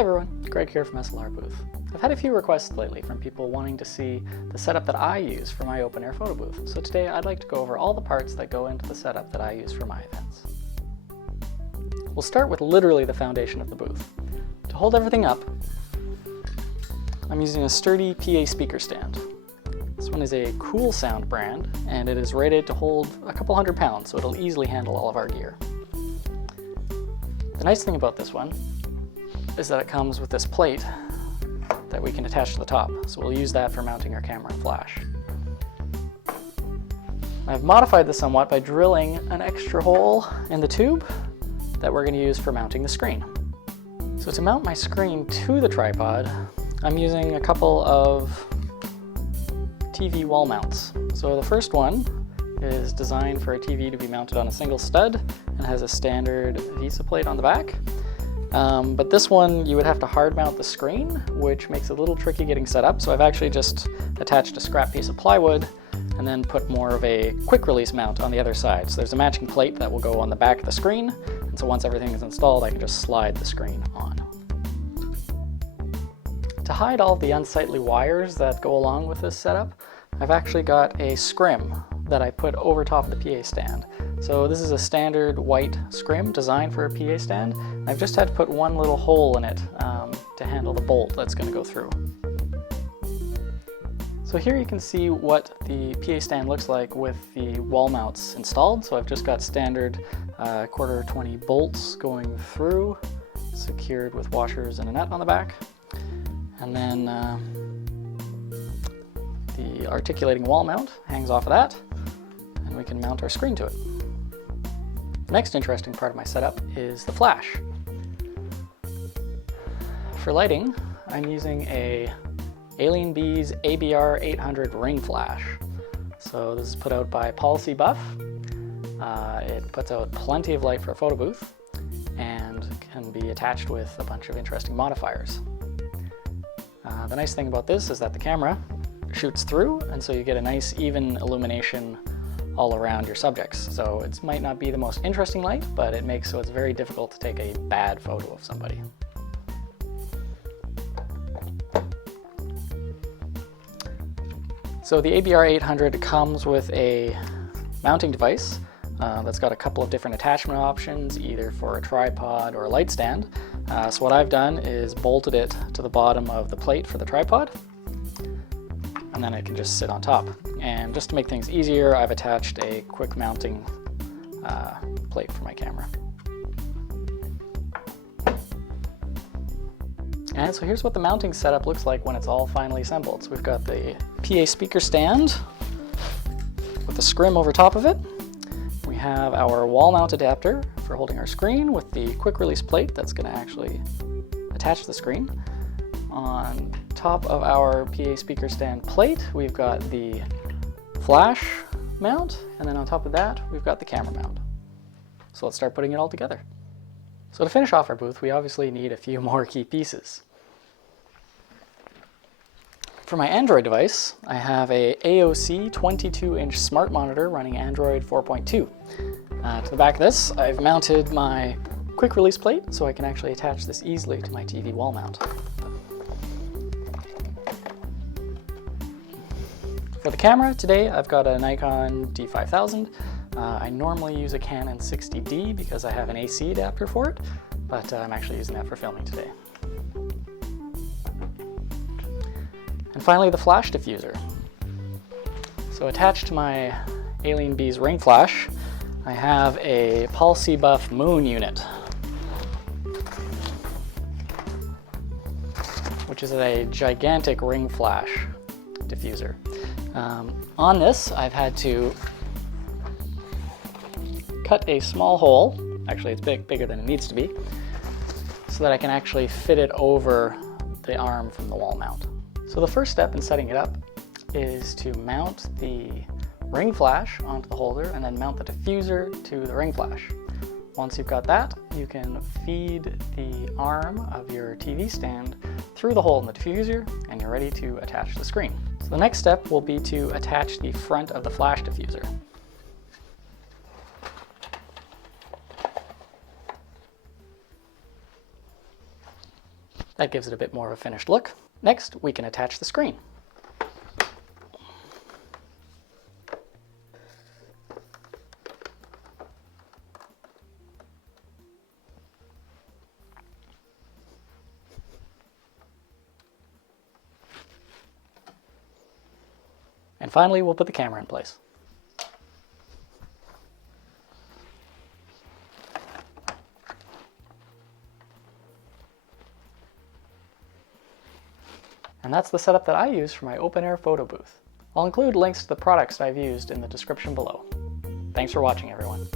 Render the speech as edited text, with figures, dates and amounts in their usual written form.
Hi everyone, Greg here from SLR Booth. I've had a few requests lately from people wanting to see the setup that I use for my open air photo booth. So today I'd like to go over all the parts that go into the setup that I use for my events. We'll start with literally the foundation of the booth. To hold everything up, I'm using a sturdy PA speaker stand. This one is a Kool sound brand, and it is rated to hold a couple 100 pounds, so it'll easily handle all of our gear. The nice thing about this one is that it comes with this plate that we can attach to the top, so we'll use that for mounting our camera and flash. I've modified this somewhat by drilling an extra hole in the tube that we're going to use for mounting the screen. So to mount my screen to the tripod, I'm using a couple of TV wall mounts. So the first one is designed for a TV to be mounted on a single stud and has a standard VESA plate on the back. But this one, you would have to hard mount the screen, which makes it a little tricky getting set up. So I've actually just attached a scrap piece of plywood and then put more of a quick release mount on the other side. So there's a matching plate that will go on the back of the screen. And so once everything is installed, I can just slide the screen on. To hide all the unsightly wires that go along with this setup, I've actually got a Scrim that I put over top of the PA stand. So this is a standard white Scrim designed for a PA stand. I've just had to put one little hole in it to handle the bolt that's going to go through. So here you can see what the PA stand looks like with the wall mounts installed. So I've just got standard 1/4 bolts going through, secured with washers and a nut on the back. And then the articulating wall mount hangs off of that, and we can mount our screen to it. The next interesting part of my setup is the flash. For lighting, I'm using a Alienbees ABR 800 ring flash. So this is put out by Photobooth. It puts out plenty of light for a photo booth and can be attached with a bunch of interesting modifiers. The nice thing about this is that the camera shoots through, and so you get a nice even illumination all around your subjects. So it might not be the most interesting light, but it makes so it's very difficult to take a bad photo of somebody. So the ABR 800 comes with a mounting device that's got a couple of different attachment options, either for a tripod or a light stand. So what I've done is bolted it to the bottom of the plate for the tripod, and then it can just sit on top. And just to make things easier, I've attached a quick mounting plate for my camera. And so here's what the mounting setup looks like when it's all finally assembled. So we've got the PA speaker stand with the Scrim over top of it. We have our wall mount adapter for holding our screen with the quick release plate that's going to actually attach to the screen. On top of our PA speaker stand plate, we've got the flash mount, and then on top of that, we've got the camera mount. So let's start putting it all together. So to finish off our booth, we obviously need a few more key pieces. For my Android device, I have a AOC 22-inch smart monitor running Android 4.2. To the back of this, I've mounted my quick release plate so I can actually attach this easily to my TV wall mount. For the camera, today I've got a Nikon D5000. I normally use a Canon 60D because I have an AC adapter for it, but I'm actually using that for filming today. And finally, the flash diffuser. So attached to my Alienbees ring flash, I have a Photobooth Moon unit, which is a gigantic ring flash diffuser. On this, I've had to cut a small hole, actually it's bigger than it needs to be, so that I can actually fit it over the arm from the wall mount. So the first step in setting it up is to mount the ring flash onto the holder and then mount the diffuser to the ring flash. Once you've got that, you can feed the arm of your TV stand through the hole in the diffuser and you're ready to attach the screen. So the next step will be to attach the front of the flash diffuser. That gives it a bit more of a finished look. Next, we can attach the screen. And finally, we'll put the camera in place. And that's the setup that I use for my open-air photo booth. I'll include links to the products I've used in the description below. Thanks for watching, everyone.